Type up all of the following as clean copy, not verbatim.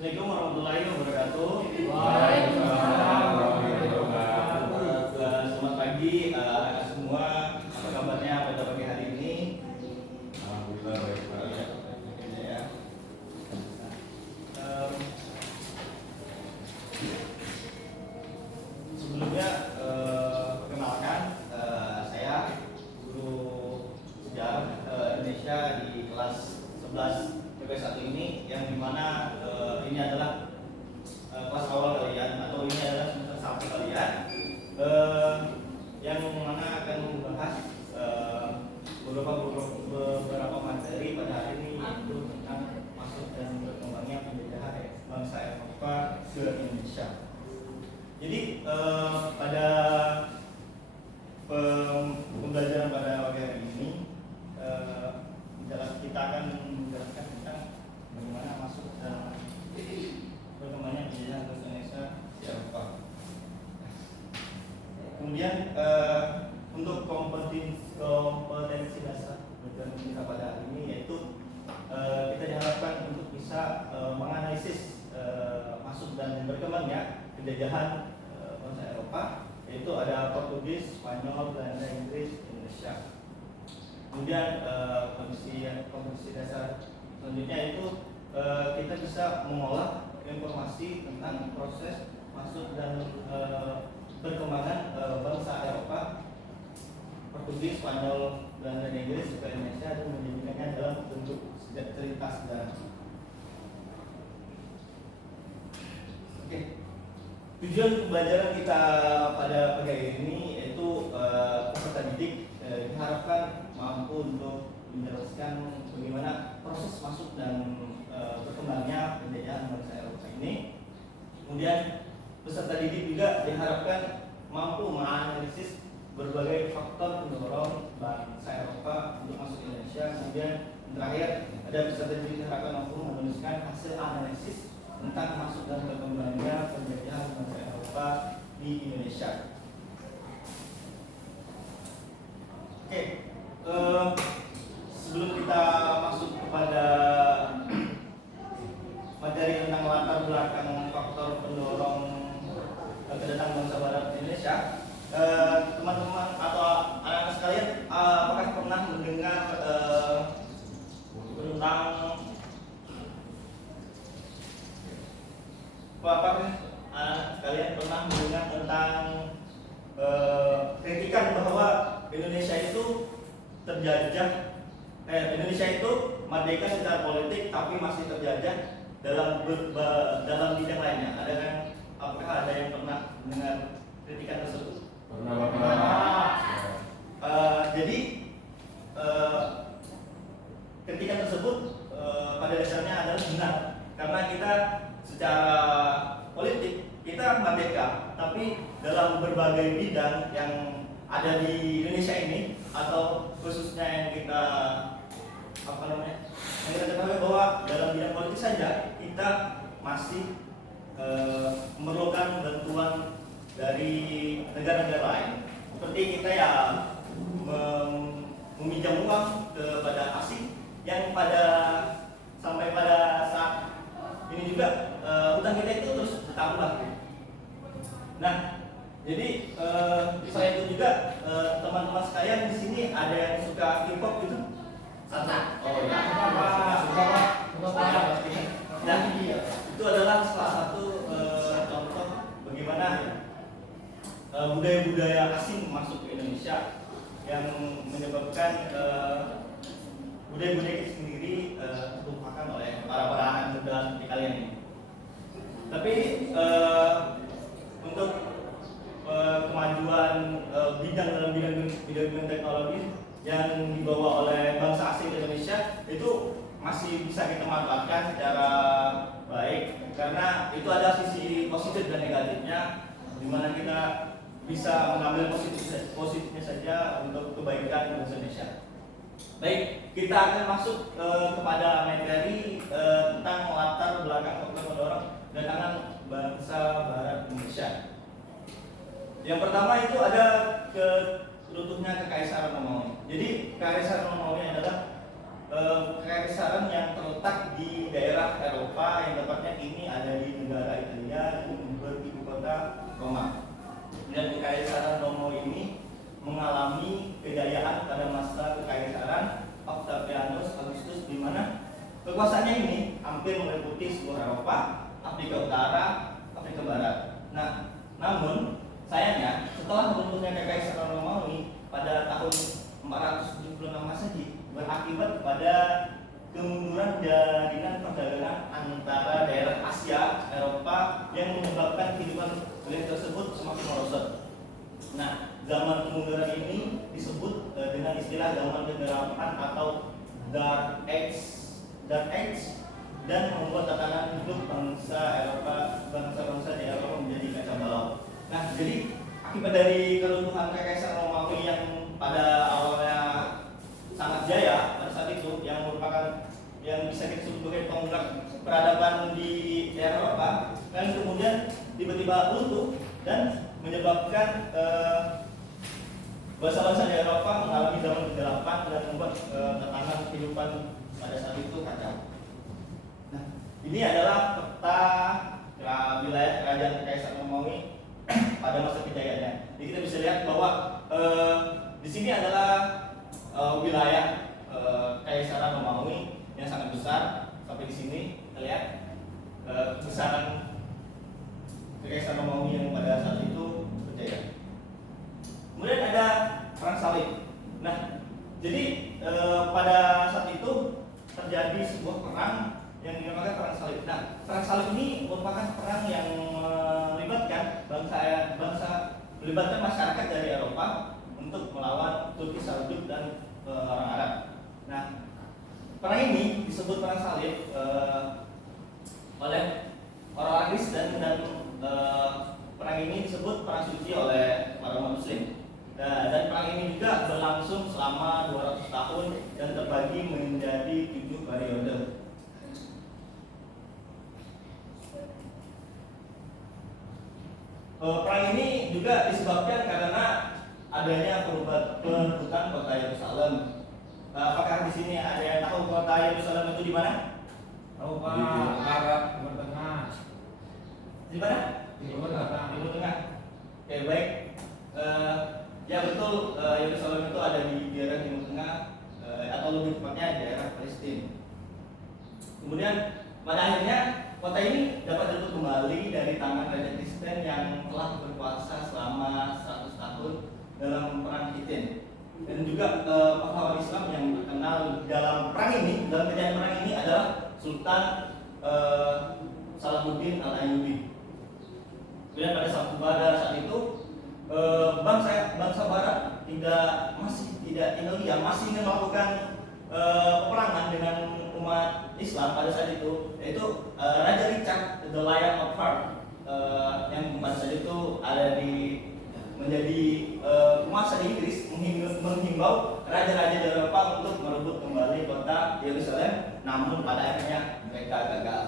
Assalamualaikum warahmatullahi wabarakatuh. Waalaikumsalam warahmatullahi wabarakatuh. Selamat pagi semua. Apa kabarnya pada pagi hari ini? Alhamdulillah baik Pak. Ya. Sebelumnya perkenalkan saya guru sejarah Indonesia di kelas 11 PP1 ini, yang dimana ini adalah kelas awal kalian, atau ini adalah semester 1 kalian, yang mana akan membahas beberapa materi pada hari ini, yaitu tentang masuk dan berkembangnya penjajahan bangsa Eropa ke Indonesia. Jadi pada pembelajaran pada pagi hari ini kita akan menjelaskan tentang bagaimana masuk dan berkembangnya penjajahan bangsa Indonesia di Eropa. Kemudian untuk kompetensi dasar pelajaran kita pada hari ini, yaitu kita diharapkan untuk bisa menganalisis masuk dan berkembangnya penjajahan bangsa Eropa, yaitu ada Portugis, Spanyol, Belanda, Inggris, Indonesia. Kemudian kompetensi dasar selanjutnya itu kita bisa mengolah informasi tentang proses masuk dan perkembangan bangsa Eropa, Portugis, Spanyol, Belanda, dan Inggris ke Indonesia, dan menjadikannya dalam bentuk cerita sejarah. Oke. Tujuan pembelajaran kita pada pagi hari ini yaitu peserta didik diharapkan mampu untuk menjelaskan bagaimana proses masuk dan berkembangnya penjajahan bangsa Eropa ini. Kemudian peserta didik juga diharapkan mampu menganalisis berbagai faktor pendorong bangsa Eropa untuk masuk ke Indonesia. Kemudian terakhir ada peserta didik diharapkan mampu menuliskan hasil analisis tentang masuk dan berkembangnya penjajahan bangsa Eropa di Indonesia. Oke, sebelum kita masuk kepada materi tentang latar belakang faktor pendorong kedatangan bangsa Barat di Indonesia, teman-teman atau anak-anak sekalian, apakah pernah mendengar tentang anak sekalian pernah mendengar tentang kritikan bahwa Indonesia itu terjajah, Indonesia itu merdeka secara politik tapi masih terjajah dalam bidang lainnya? Ada kan? Apakah ada yang pernah mendengar kritikan tersebut? Pernah Bapak. Jadi kritikan tersebut pada dasarnya adalah benar, karena kita secara politik kita merdeka, tapi dalam berbagai bidang yang ada di Indonesia ini, atau khususnya yang kita ketahui bahwa dalam bidang politik saja kita masih memerlukan bantuan dari negara-negara lain. Seperti kita ya meminjam uang kepada asing, yang sampai pada saat ini juga utang kita itu terus bertambah. Nah, jadi selain itu juga teman-teman sekalian di sini ada yang suka K-pop gitu? Satu. Oh ya. Nah, itu adalah salah satu contoh bagaimana budaya-budaya asing masuk ke Indonesia, yang menyebabkan budaya-budaya itu sendiri terlupakan oleh para anak muda seperti kalian ini. Tapi untuk kemajuan dalam bidang teknologi yang dibawa oleh bangsa asing ke Indonesia itu masih bisa kita manfaatkan secara baik, karena itu ada sisi positif dan negatifnya, di mana kita bisa mengambil positifnya saja untuk kebaikan bangsa Indonesia. Baik, kita akan masuk kepada materi tentang latar belakang faktor pendorong kedatangan bangsa Barat Indonesia. Yang pertama itu ada runtuhnya Kekaisaran Romawi. Jadi Kekaisaran Romawi adalah kekaisaran yang terletak di daerah Eropa yang tepatnya ini ada di negara Italia yang beribu kota Roma. Dan kekaisaran Roma ini mengalami kejayaan pada masa kekaisaran Octavianus Augustus, di mana kekuasaannya ini hampir meliputi seluruh Eropa, Afrika Utara, Afrika Barat. Nah, namun sayangnya setelah runtuhnya kekaisaran Romawi pada tahun 476 Masehi berakibat pada kemunduran jaringan perdagangan antara daerah Asia, Eropa yang menyebabkan kehidupan wilayah tersebut semakin merosot. Nah, zaman kemunduran ini disebut dengan istilah zaman kegelapan atau Dark Age, dan membuat tatanan hidup bangsa-bangsa di Eropa menjadi kacau balau. Nah, jadi akibat dari keruntuhan kekaisaran Romawi yang pada awalnya sangat jaya pada saat itu, yang merupakan yang bisa kita sebut sebagai tonggak peradaban di daerah Eropa, dan kemudian tiba-tiba runtuh dan menyebabkan bangsa-bangsa di Eropa mengalami zaman kegelapan dan membuat tatanan kehidupan pada saat itu kacau. Nah, ini adalah peta wilayah kerajaan Kekaisaran Romawi pada masa kejayaannya. Jadi kita bisa lihat bahwa di sini adalah wilayah Kekaisaran Romawi yang sangat besar. Sampai di sini kita lihat besaran Kekaisaran Romawi yang pada saat itu berjaya. Kemudian ada perang salib. Nah, jadi pada saat itu terjadi sebuah perang yang dinamakan perang salib. Nah, perang salib ini merupakan perang yang melibatkan masyarakat dari Eropa untuk melawan Turki Saljuk dan orang Arab. Nah, perang ini disebut perang salib oleh orang Kristen, dan perang ini disebut perang suci oleh para umat Muslim. Dan perang ini juga berlangsung selama 200 tahun dan terbagi menjadi 7 periode. Perang ini juga disebabkan karena adanya perebutan kota Yerusalem. Apakah di sini ada yang tahu kota Yerusalem itu di mana? Tahu Di Timur Pak, Timur Tengah. Di mana? Timur Tengah. Timur Tengah. Oke, baik. Ya betul, Yerusalem itu ada di daerah Timur Tengah, atau lebih tepatnya di daerah Palestina. Kemudian pada akhirnya kota ini dapat direbut kembali dari tangan Raja Kristen yang telah berkuasa selama 100 tahun dalam perang Hittin. Dan juga pahlawan Islam yang terkenal dalam perang ini, dalam kejadian perang ini adalah Sultan Salahuddin Al-Ayyubi. Kemudian pada saat itu bangsa Barat masih tidak tinggal diam, masih ingin melakukan peperangan dengan umat Islam pada saat itu, yaitu Raja Richard the Lion of Heart, yang pada saat itu menjadi penguasa di Inggris, menghimbau raja-raja di Eropa untuk merebut kembali kota Yerusalem, namun pada akhirnya mereka gagal.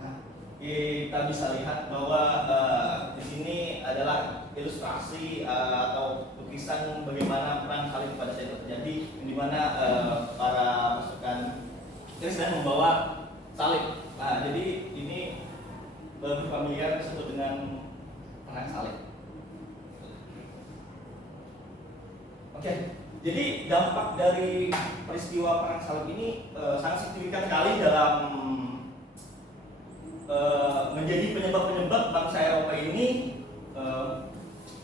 Nah, kita bisa lihat bahwa di sini adalah ilustrasi atau lukisan bagaimana perang salib pada saat itu terjadi, di mana para pasukan Kristen membawa salib. Nah, jadi ini lebih familiar disebut dengan perang salib. Oke, jadi dampak dari peristiwa perang salib ini sangat signifikan sekali dalam menjadi penyebab bangsa Eropa ini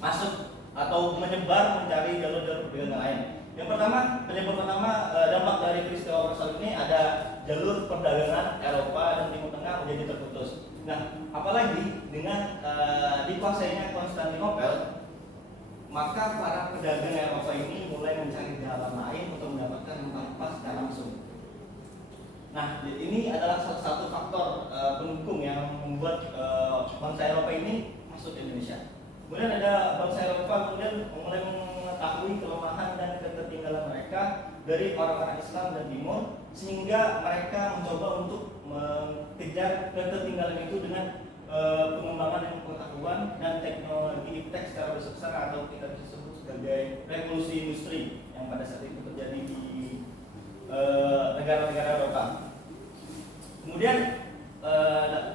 masuk atau menyebar mencari jalur-jalur perdagangan lain. Yang pertama, penyebab pertama dampak dari peristiwa perang salib ini ada jalur perdagangan Eropa dan Timur Tengah menjadi terputus. Nah, apalagi dengan dikuasainya Konstantinopel, maka para pedagang Eropa ini mulai mencari jalan lain untuk mendapatkan rempah secara langsung. Nah, ini adalah salah satu faktor pendukung yang membuat bangsa Eropa ini masuk ke Indonesia. Kemudian ada bangsa Eropa kemudian mulai mengetahui kelemahan dan ketertinggalan mereka dari orang-orang Islam dan Timur, sehingga mereka mencoba untuk mengejar ketertinggalan itu dengan pengembangan pengetahuan dan teknologi iptek secara besar, atau kita bisa sebut sebagai revolusi industri yang pada saat itu terjadi di negara-negara Eropa. Kemudian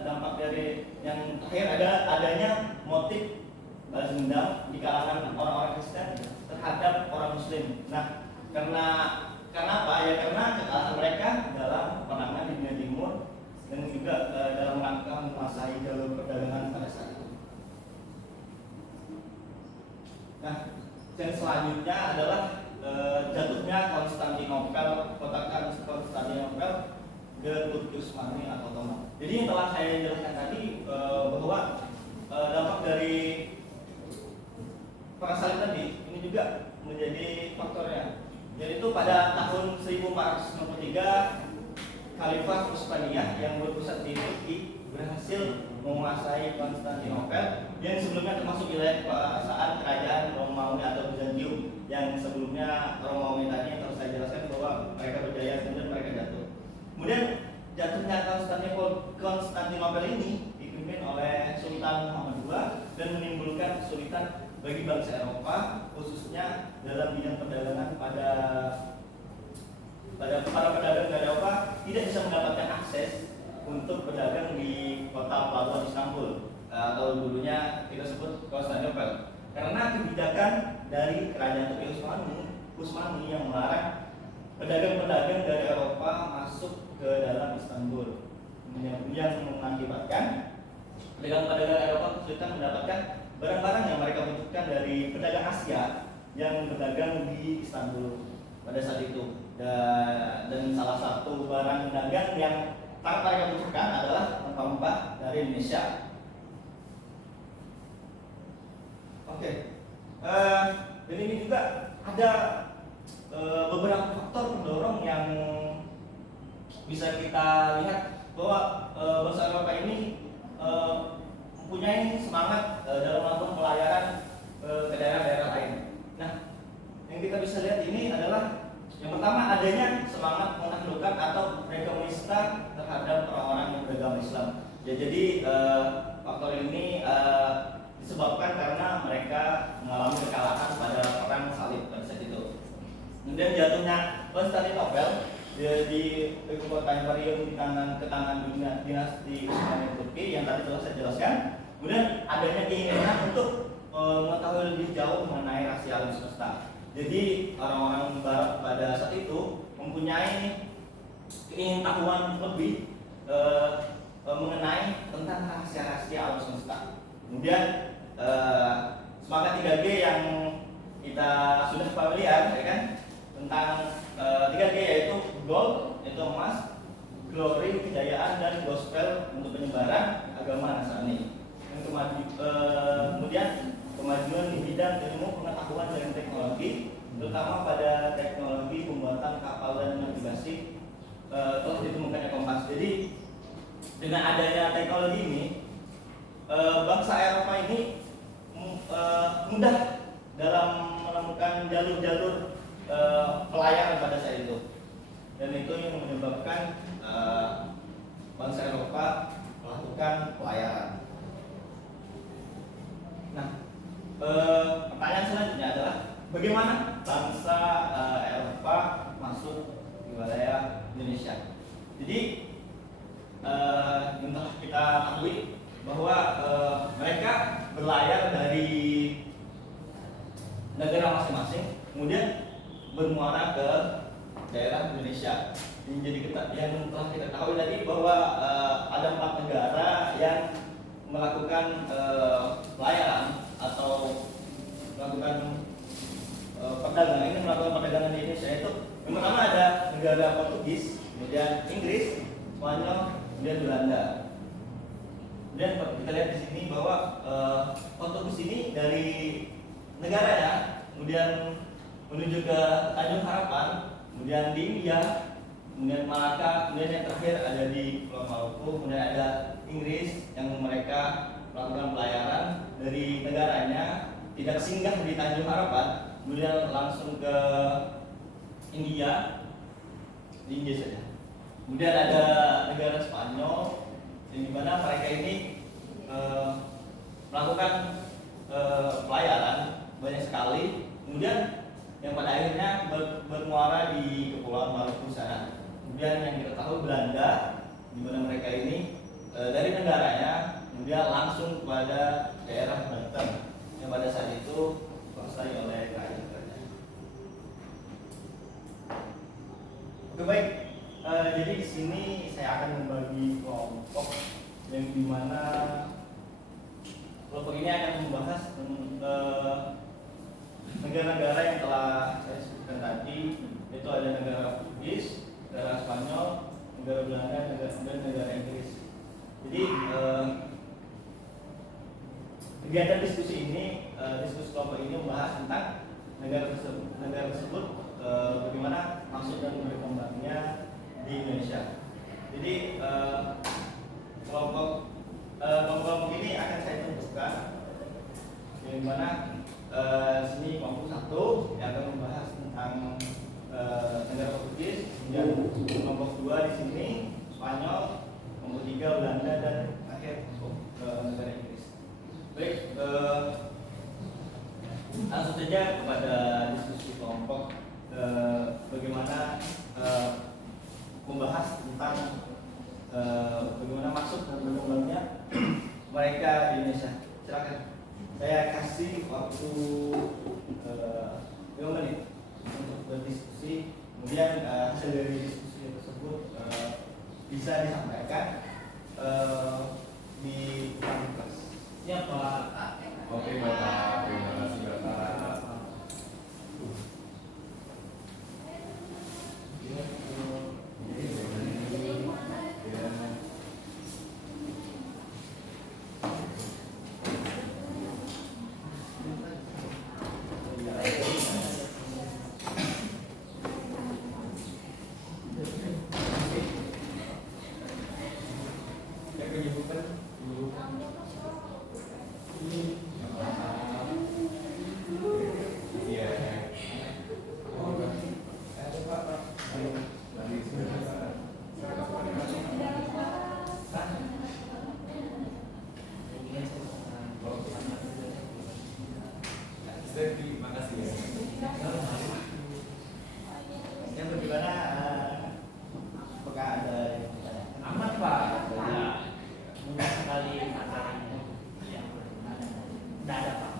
dampak dari yang terakhir adanya motif balas dendam di kalangan orang-orang Kristen terhadap orang Muslim. Nah, karena apa? Ya karena kekalahan mereka dalam peperangan di dunia Timur dan juga dalam rangka menguasai jalur perdagangan pada saat itu. Nah, yang selanjutnya adalah jatuhnya Konstantinopel, kota Konstantinopel ke Turki Utsmani atau Ottoman. Jadi yang telah saya jelaskan tadi bahwa dampak dari perang salib tadi ini juga menjadi faktornya. Jadi itu pada tahun 1493 Khalifah Utsmaniyah yang berpusat di Turki berhasil menguasai Konstantinopel yang sebelumnya termasuk wilayah kekuasaan kerajaan Romawi atau Bizantium, yang sebelumnya Romawi tadi yang harus saya jelaskan bahwa mereka berjaya kemudian mereka jatuh. Kemudian jatuhnya Konstantinopel ini dipimpin oleh Sultan Muhammad II dan menimbulkan kesulitan bagi bangsa Eropa, khususnya dalam bidang perdagangan pada para pedagang dari Eropa tidak bisa mendapatkan akses untuk berdagang di kota pelabuhan Istanbul atau dulunya kita sebut Konstantinopel, karena kebijakan dari kerajaan Turki Utsmani yang melarang pedagang-pedagang dari Eropa masuk ke dalam Istanbul, yang mengakibatkan pedagang-pedagang Eropa kesulitan mendapatkan barang-barang yang mereka butuhkan dari pedagang Asia yang berdagang di Istanbul pada saat itu. Dan salah satu barang dagang yang sangat mereka butuhkan adalah rempah-rempah dari Indonesia. Oke. Dan ini juga ada beberapa faktor pendorong yang bisa kita lihat bahwa bangsa Eropa ini mempunyai semangat dalam melakukan pelayaran ke daerah-daerah lain. Nah, yang kita bisa lihat ini adalah yang pertama adanya semangat menaklukkan atau rekomunista terhadap orang-orang yang beragama Islam. Ya, jadi faktor ini disebabkan karena mereka mengalami kekalahan pada perang salib pada saat itu. Kemudian jatuhnya Konstantinopel di ibu kota Imperium di tangan dinasti Utsmani Turki yang tadi telah saya jelaskan. Kemudian adanya keinginan untuk mengetahui lebih jauh mengenai rasialisme semesta. Jadi orang-orang Barat pada saat itu mempunyai keingintahuan lebih mengenai tentang rahasia-rahasia alam semesta. Kemudian semangat 3G yang kita sudah familiar, ya kan, tentang 3G yaitu gold, yaitu emas, glory, kejayaan, dan gospel untuk penyebaran agama Nasrani. Kemudian kemajuan di bidang ilmu pengetahuan dan teknologi, terutama pada teknologi pembuatan kapal dan navigasi telah ditemukannya kompas. Jadi dengan adanya teknologi ini, bangsa Eropa ini mudah dalam menemukan jalur-jalur pelayaran pada saat itu, dan itu yang menyebabkan bangsa Eropa melakukan pelayaran. Nah, pertanyaan selanjutnya adalah bagaimana bangsa Eropa masuk di wilayah Indonesia. Jadi yang telah kita ketahui bahwa mereka berlayar dari negara masing-masing, kemudian bermuara ke daerah Indonesia. Yang telah kita ketahui tadi bahwa ada 4 negara yang melakukan pelayaran atau melakukan perdagangan di Indonesia. Itu yang pertama ada negara Portugis, kemudian Inggris, Spanyol, kemudian Belanda. Kemudian kita lihat di sini bahwa Portugis ini dari negaranya kemudian menuju ke Tanjung Harapan, kemudian di India, kemudian Malaka, kemudian yang terakhir ada di Pulau Maluku, kemudian ada Inggris yang mereka melakukan pelayaran dari negaranya, tidak singgah di Tanjung Harapan, kemudian langsung ke India, di India saja. Kemudian ada negara Spanyol, di mana mereka ini melakukan pelayaran banyak sekali. Kemudian yang pada akhirnya bermuara di Kepulauan Maluku sana. Kemudian yang kita tahu Belanda, di mana mereka ini dari negaranya kemudian langsung kepada daerah Banten yang pada saat itu dikuasai oleh kerajaan. Oke baik, jadi di sini saya akan membagi kelompok yang dimana kelompok ini akan membahas negara-negara yang telah saya sebutkan tadi, yaitu ada negara Portugis, negara Spanyol, negara Belanda, dan negara Inggris. Jadi kegiatan diskusi ini, diskusi kelompok ini membahas tentang negara tersebut, bagaimana maksud dan berkembangnya di Indonesia. Jadi kelompok ini akan saya tentukan, yang mana sini kelompok satu yang akan membahas tentang negara Portugis, kemudian kelompok dua di sini Spanyol, kelompok tiga Belanda, dan akhir negara Inggris. Baik, langsung saja kepada diskusi kelompok, bagaimana membahas tentang bagaimana maksud dan berkembangnya mereka di Indonesia. Silakan, saya kasih waktu 5 menit untuk berdiskusi. Kemudian hasil dari diskusi tersebut bisa disampaikan di kelas. Siap Pak. Oke Bapak, terima kasih Bapak. Terima kasih ya. Yang bagaimana? Apakah ada yang bertanya? Aman Pak. Mudah sekali materinya. Tidak ada Pak.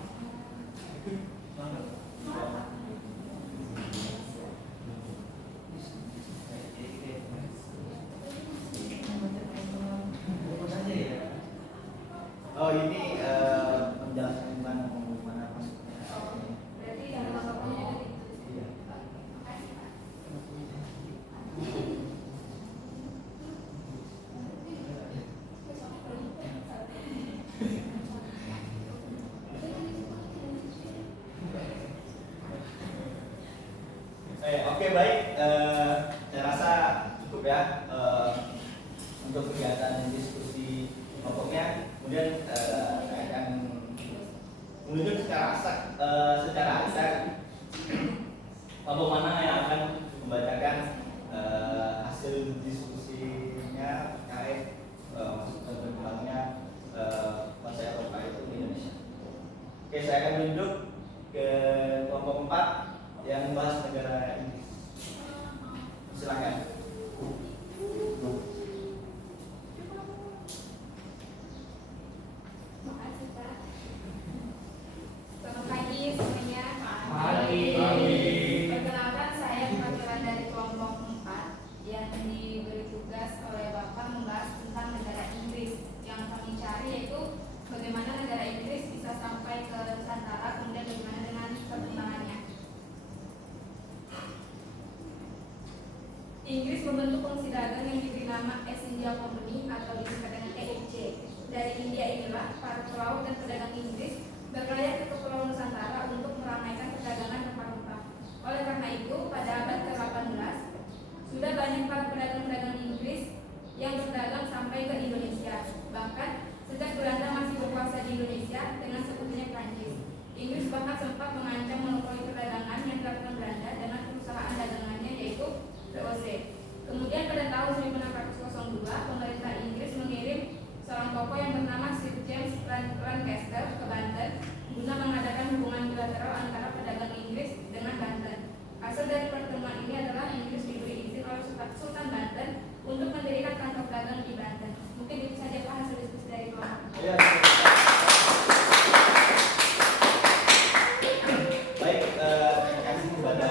Oh ini menjelaskan tentang bagaimana maksudnya. Iya. Oke baik, saya rasa cukup ya untuk kegiatan diskusi kelompoknya. Kemudian saya akan menunjuk secara acak kelompok mana yang akan membacakan hasil diskusinya terkait maksud dan berkembangnya konsep Eropa itu di Indonesia. Oke, saya akan menunjuk ke kelompok 4 yang membahas negara Inggris. Silakan. Selamat pagi semuanya. Pagi. Perkenalkan, saya perwakilan dari kelompok 4 yang diberi tugas oleh Bapak membahas tentang negara Inggris. Yang kami cari yaitu bagaimana negara Inggris bisa sampai ke Nusantara, kemudian bagaimana dengan perkembangannya. Inggris membentuk fungsi dagang yang diberi nama East India Company atau disingkat dengan EIC. Dari India inilah para pelaut dan pedagang Inggris berlayar ke Kepulauan Nusantara untuk meramaikan perdagangan rempah-rempah. Oleh karena itu, pada abad ke-18 sudah banyak para pedagang-pedagang Inggris yang berdagang sampai ke Indonesia. Bahkan sejak Belanda masih berkuasa di Indonesia dengan sekutunya Prancis, Inggris bahkan sempat mengancam monopoli perdagangan yang dilakukan Belanda dengan perusahaan dagangannya yaitu VOC. Kemudian pada tahun 1602 pemerintah Inggris mengirim seorang tokoh yang bernama Sir Hasil dari pertemuan ini adalah Inggris diberi izin oleh Sultan Banten untuk mendirikan kantor dagang di Banten. Mungkin itu saja Pak hasil diskusi dari kelompok. Ya. Baik, terima kasih kepada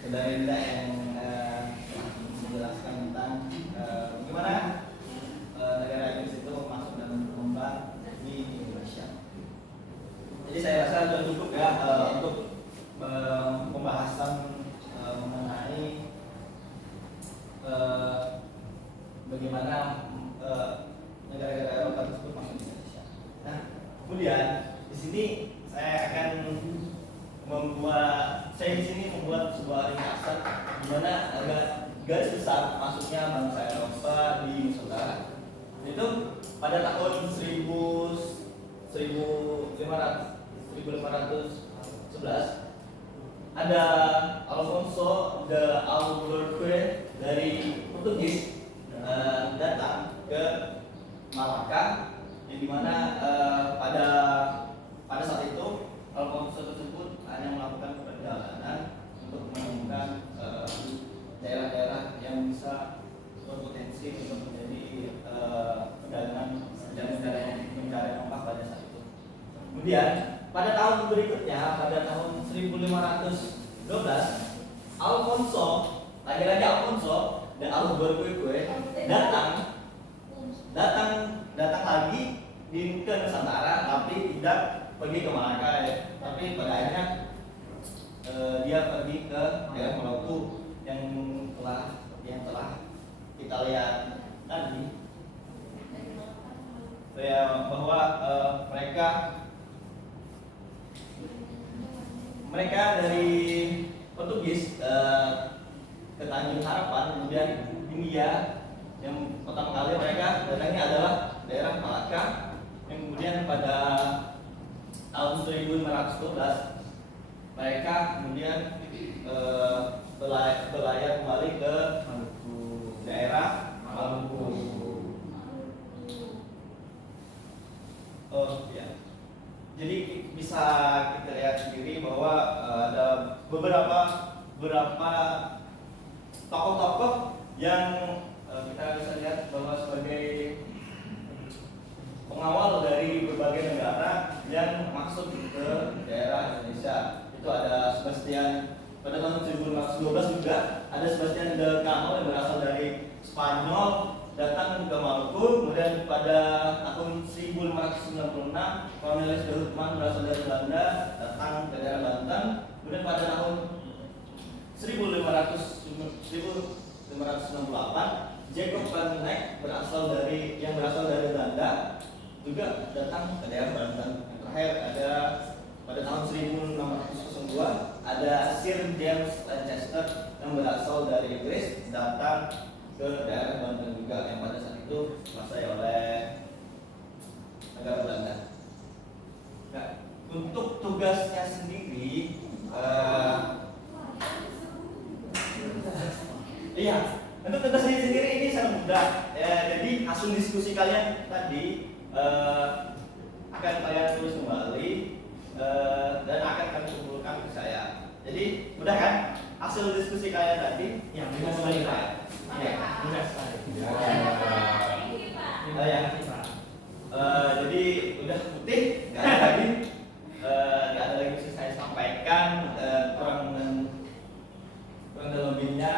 saudara Linda yang menjelaskan tentang bagaimana negara Inggris itu masuk dan berkembang di Indonesia. Jadi saya rasa sudah cukup ya untuk pembahasan mengenai bagaimana negara-negara Eropa tersebut masuk di Indonesia. Nah, kemudian di sini saya akan membuat sebuah ringkasan di mana agak garis besar masuknya bangsa Eropa di Nusantara. Itu pada tahun 1511 ada Alfonso de Albuquerque dari Portugis datang ke Malaka, yang dimana pada saat itu Alfonso tersebut hanya melakukan perjalanan untuk menemukan daerah-daerah yang bisa berpotensi untuk menjadi perdagangan dan mencari ombak pada saat itu. Kemudian pada tahun berikutnya, pada tahun 1512, Alfonso, lagi-lagi Alfonso de Albuquerque datang lagi ke Nusantara, tapi tidak pergi ke Malaka ya. Tapi pada akhirnya dia pergi ke daerah Maluku yang telah kita lihat tadi, ya, bahwa mereka dari Portugis ke Tanjung Harapan, kemudian India. Yang pertama kali mereka datangnya adalah daerah Malaka, yang kemudian pada tahun 1512 mereka kemudian berlayar kembali ke daerah Maluku. Oh ya, jadi bisa kita lihat sendiri bahwa ada beberapa tokoh-tokoh yang kita bisa lihat bahwa sebagai pengawal dari berbagai negara yang masuk ke daerah Indonesia. Itu ada Sebastian pada tahun 1512 juga, ada Sebastian de Cano yang berasal dari Spanyol datang ke Maluku. Kemudian pada tahun 1596 Cornelis de Houtman berasal dari Belanda datang ke daerah Banten. Kemudian pada tahun 1568 Jacob van Eyck berasal dari Belanda juga datang ke daerah Banten. Yang terakhir ada pada tahun 1602 ada Sir James Lancaster yang berasal dari Inggris datang ke daerah Banten juga, yang pada saat itu dikuasai oleh negara Belanda. Nah, untuk tugasnya sendiri, iya, untuk tugasnya sendiri ini sangat mudah. Jadi hasil diskusi kalian tadi akan kalian tulis kembali dan akan kami kumpulkan ke saya. Jadi mudah kan hasil diskusi kalian tadi? Ya, mudah sekali Pak. Ya, Mudah sekali. ya. Jadi udah putih, nggak ada lagi bisa saya sampaikan, kurang lebihnya